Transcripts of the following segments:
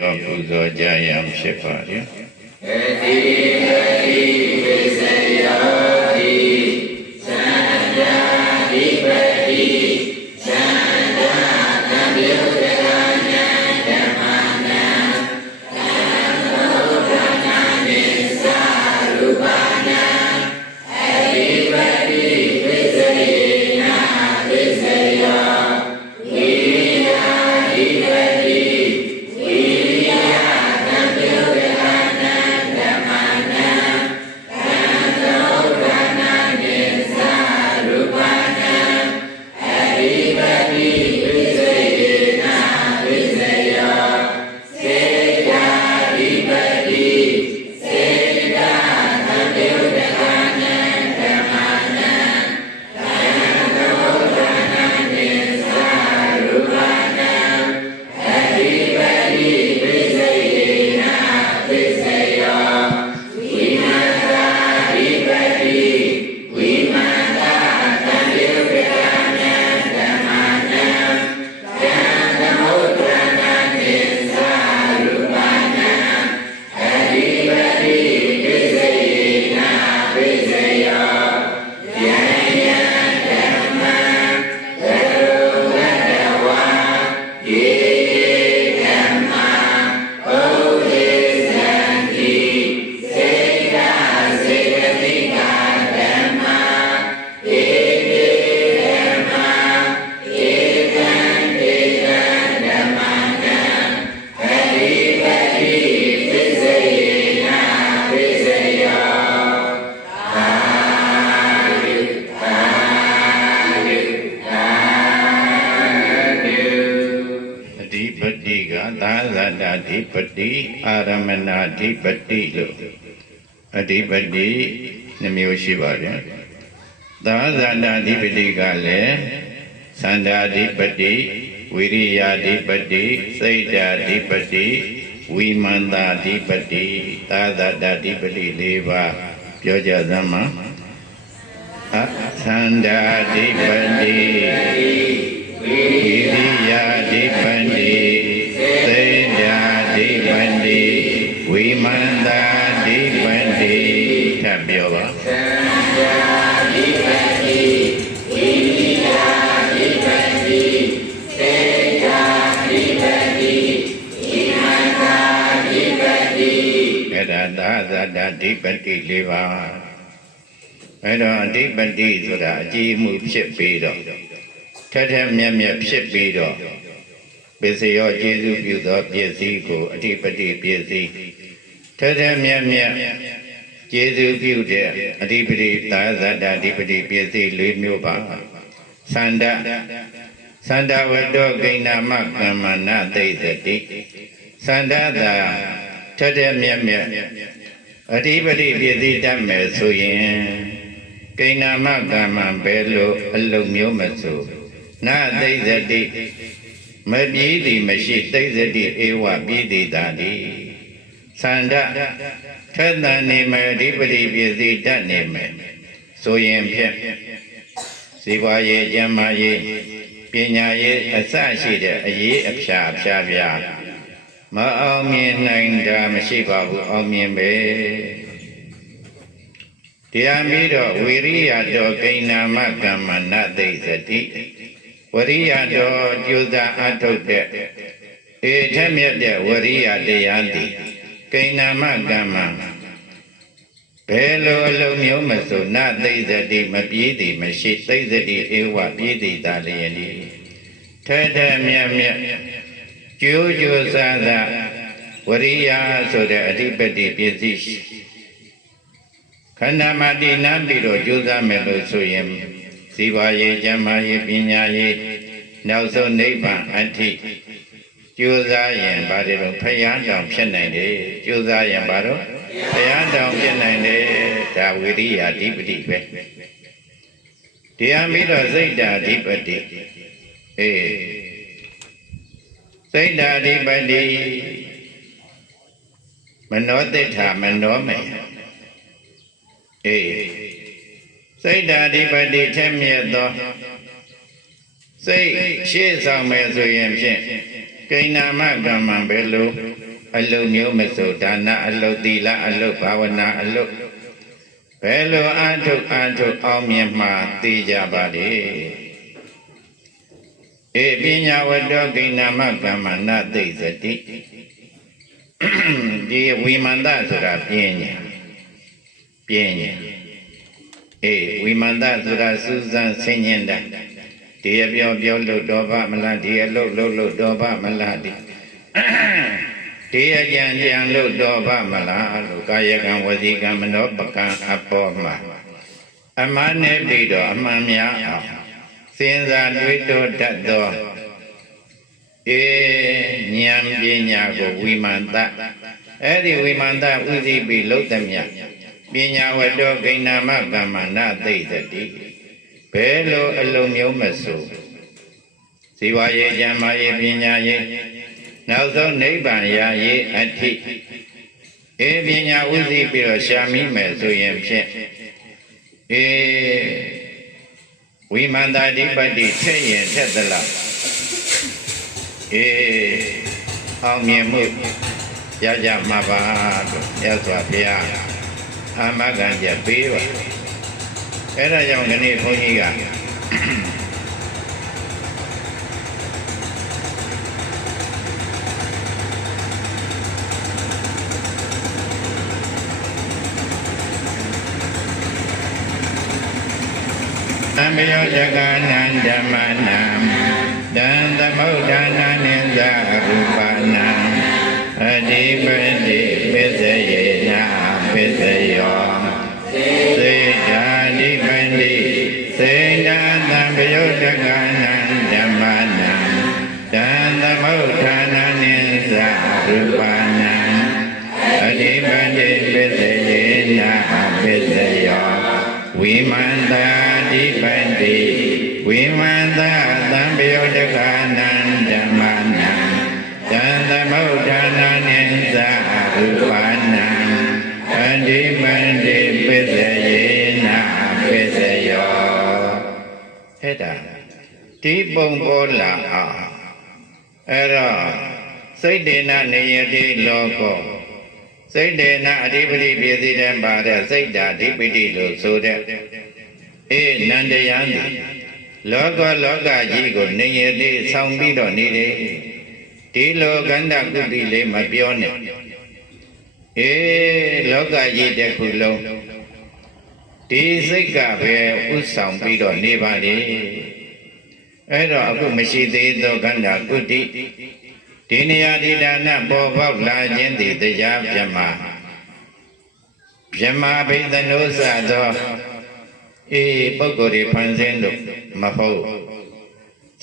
ရောပူဇော်ကြရန်ဖြစ်ပါလေအ တိကသာသနာဓိပတိအာရမဏဓိပတိလို့အဓိပတိနှမျိုးရှိပါတယ်သာသနာဓိပတိကလည်းသန္တာဓိပတိဝိရိယဓိပတိစိတ်ဓာဓိပတိဝိမန္တာဓိပတိသာသနာဓိပတိ၄ပါးပြောကြသမ်းမှာအသန္တာဓိပတိဝိရိယဓိပတိ ထပ်ပြောပါအဲ့ဒါသာသတာဓိပတိ၄ပါးအဲ့တော့အဓိပတိဆိုတာအကြည်မှုဖြစ်ပြီးတော့ထက်ထက်မြက်မြက်ဖြစ်ပြီးတော့ပစ္စယောကျေစုပြုသောပစ္စည်းကိုအဓိပတိပစ္စည်းထက်ထက်မြက်မြက် ကျေစုပြုတဲ့အဓိပတိသာသတာအဓိပတိပစ္စည်း၄မျိုးပါသန္တာသန္တာဝတ္တောဂိဏမကမ္မနာသိသတိသန္တာသာထက်ထက်မြက်မြက်အဓိပတိပစ္စည်းတတ်မယ်ဆိုရင်ကိဏမကမ္မဘယ်လိုအလုံးမျိုးမဆိုနာသိသတိမပြေးသည်မရှိသိသတိဧဝပြေးသည်သာတိ သန္တာထက်တန်နေမယ်အဓိပတိပစ္စည်းတတ်နေမယ်ဆိုရင်ဖြင့်ဇေဝရေးကျမ်းမာရေးပညာရေးအစရှိတဲ့အရေးအဖြာအဖြာဖြာမအောင်မြင်နိုင်တာမရှိပါဘူးအောင်မြင်ပဲတရားပြီးတော့ဝိရိယတော်ကိဏမကမ္မနသိသတိဝရိယတော်ကျူသာအထုတ်တဲ့ဧထမြတ်တဲ့ဝရိယတရားသည် ကိဏမကမ္မဘယ်လိုအလုံးမျိုးမဆိုနသိသတိမပြေးသည်မရှိသိသတိဧဝပြေးသည်သာလျင်ဒီထဲထဲမြတ်မြတ်ကျိုးကျိုးစားသာဝရိယဆိုတဲ့အဓိပတိပစ္စည်းခန္ဓာမှာတည်နာပြီးတော့ကြိုးစားမယ်လို့ဆိုရင်ဇီဝရေးကျမ်းမာရေးပညာရေးနောက်ဆုံးနိဗ္ဗာန်အတ္တိ ကြိုးစားရင်ဘာတွေတော့ဖယားတောင်ဖြစ်နိုင်တယ်ကြိုးစားရင်ဘာတော့ဖယားတောင်ဖြစ်နိုင်တယ်ဒါဝိရိယအဓိပတိပဲတရားပြီးတော့စိတ်ဓာအဓိပတိအေးစိတ်ဓာအဓိပတိမနောတိဋ္ဌာမနောမေအေးစိတ်ဓာအဓိပတိထက်မြက်သောစိတ်ရှေ့ဆောင်မယ်ဆိုရင်ဖြင့် ကိဏမကမ္မဘယ်လိုအလုတ်မျိုးမဆိုဒါနအလုတ်သီလအလုတ်ဘာဝနာအလုတ်ဘယ်လိုအထုတ်အထုတ်အောင်မြင်မှသိကြပါလေဧပညာဝတ္တဂိဏမကမ္မနာသိစတိဒီဝိမန္တဆိုတာပညာပညာအေးဝိမန္တဆိုတာစူးစမ်းဆင်ញင်တာ ဒီအပြောပြောလို့တော်ပါမလားဒီအလုပ်လုပ်လို့တော်ပါမလားဒီဒီအကြံကြံလို့တော်ပါမလားလို့ကာယကံဝစီကံမနောပကံအပေါ်မှာအမှန်နဲ့ပြီးတော့အမှန်များအောင်စဉ်းစားတွေးတောတတ်သောအေဉာဏ်ပညာကိုဝိမာန်တအဲ့ဒီဝိမာန်တဥသိပြီးလုံးသမျှပညာဝတ္တဂိဏမကမ္မနာသိသတိ ဘယ်လိုအလုံးမျိုးမဆိုဇီဝရေးဉာဏ်မရေးပညာရေးနောက်ဆုံးနိဗ္ဗာန်ရာရေးအထိအေပညာဥသိပြီးတော့ရှာမိမယ်ဆိုရင်ဖြင့်အေဝိမန္တာဓိပတိထည့်ရင်ထက်သလားအေအောင်မြင်မှုရကြမှာပါလို့ရသော်ဘုရားအာမဂန်ပြပေးပါ အဲ့ဒါကြောင့်ဒီနေ့ဘုန်းကြီးကသံဃယောတကနံဓမ္မနံတံသမုဋ္ဌာနာနိသရူပနာအဓိပတိ စ္စယောဝိမန္တာဓိပတိဝိမန္တသံပယောတကနံဓမ္မနံသံသမုဋ္ဌာနာနိသရူပနံအဓိပတိပစ္စယေနာပစ္စယောအဲ့ဒါဒီပုံပေါ်လာအောင်အဲ့တော့စိတ်တေနနေယတိလောကော စိတ်တေနအဓိပတိပြည်စည်းတဲ့ပါတဲ့စိတ်ဓာအဓိပတိလို့ဆိုတဲ့အေးနန္တယံဒီလောကလောကကြီးကိုနေရသေးဆောင်ပြီးတော့နေတယ်ဒီလောကန္တကုတိလေးမပြောနဲ့အေးလောကကြီးတစ်ခုလုံးဒီစိတ်ကပဲဥဆောင်ပြီးတော့နေပါလေအဲ့တော့အခုမရှိသေးသောကန္တကုတိ ဒီနေရာဒီဒါနပေါ်ပေါက်လာခြင်းသည်တရားပြမပြမဘိသနုစသောအေးပုဂ္ဂိုလ်တွေဖန်ဆင်းလို့မဟုတ်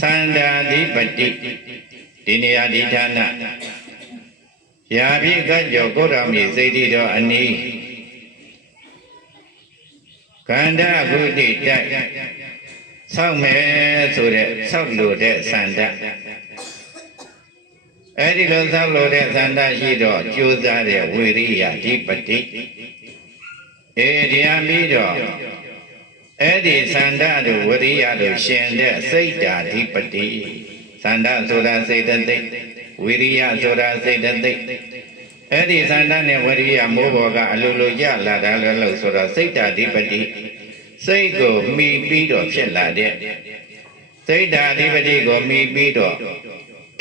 သန္တာဓိပတိဒီနေရာဒီဌာနရာပိကကြောကိုရမီစိတ်တိတော်အနီးကန္ဓဂုတိတိုက်ဆောက်မယ်ဆိုတဲ့ဆောက်လို့တဲ့သန္တာ အဲ့ဒီလိုဆောက်လို့တဲ့သန္တာရှိတော့ကြိုးစားတဲ့ဝိရိယဓိပတိအေဒီဟာပြီးတော့အဲ့ဒီသန္တာတို့ဝရိယတို့ရှင်တဲ့စိတ်ဓာဓိပတိသန္တာဆိုတာစိတ်တသိက်ဝိရိယဆိုတာစိတ်တသိက်အဲ့ဒီသန္တာနဲ့ဝရိယမိုးဘော်ကအလိုလိုကြလာတာလည်းလို့ဆိုတော့စိတ်ဓာဓိပတိစိတ်ကိုမိပြီးတော့ဖြစ်လာတဲ့စိတ်ဓာဓိပတိကိုမိပြီးတော့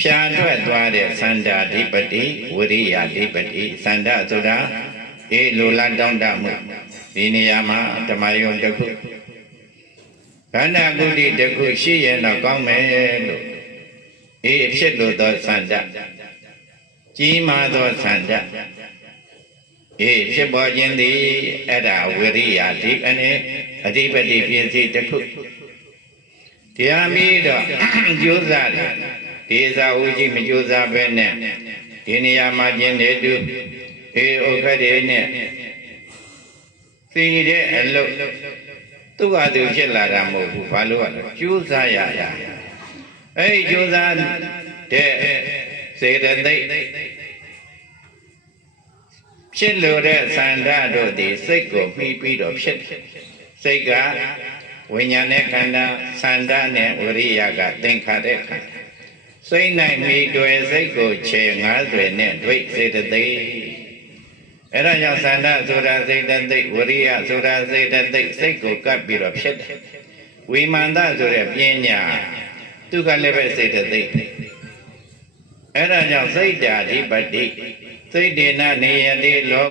ဖြာထွက်သွားတဲ့သန္တာဓိပတိဝရိယဓိပတိသန္တာဆိုတာအေးလိုလားတောင်းတမှုဒီနေရာမှာဓမ္မယုံတစ်ခုခန္ဓာကုတိတစ်ခုရှိရင်တော့ကောင်းမယ်လို့အေးဖြစ်လို့သောသန္တာကြီးမားသောသန္တာအေးဖြစ်ပေါ်ခြင်းသည်အဲ့ဒါဝိရိယဒီအနေအဓိပတိပြည့်စည်တစ်ခုတရားမီးတော့ကြိုးစားတယ် ဒီသာဝကြီးမကြိုးစားပဲနဲ့ဒီနေရာမှာကျင်နေတူအေးဥက္ခရေနဲ့သိတဲ့အလုပ်သူ့ဟာသူဖြစ်လာတာမဟုတ်ဘူးဘာလို့လဲကြိုးစားရရအဲ့ဒီကြိုးစားတဲ့စေတသိက်ဖြစ်လို့တဲ့သန္တာတို့ဒီစိတ်ကိုမှီပြီးတော့ဖြစ်တယ်စိတ်ကဝိညာဉ်နဲ့ခန္ဓာသန္တာနဲ့ဝရိယကသင်္ခါတဲ့ခန္ဓာ စိတ်နိုင်မိတွေ့စိတ်ကိုခြေ90နဲ့တွေ့စေတသိက်အဲ့ဒါကြောင့်သန္တာဆိုတာစေတသိက်ဝရိယဆိုတာစေတသိက်စိတ်ကိုကပ်ပြီးတော့ဖြစ်တယ်ဝိမာန်တဆိုတဲ့ပညာသူကလည်းပဲစေတသိက်အဲ့ဒါကြောင့်စိတ်ဓာတိပတိစိတ်ဒေနနေယတိလော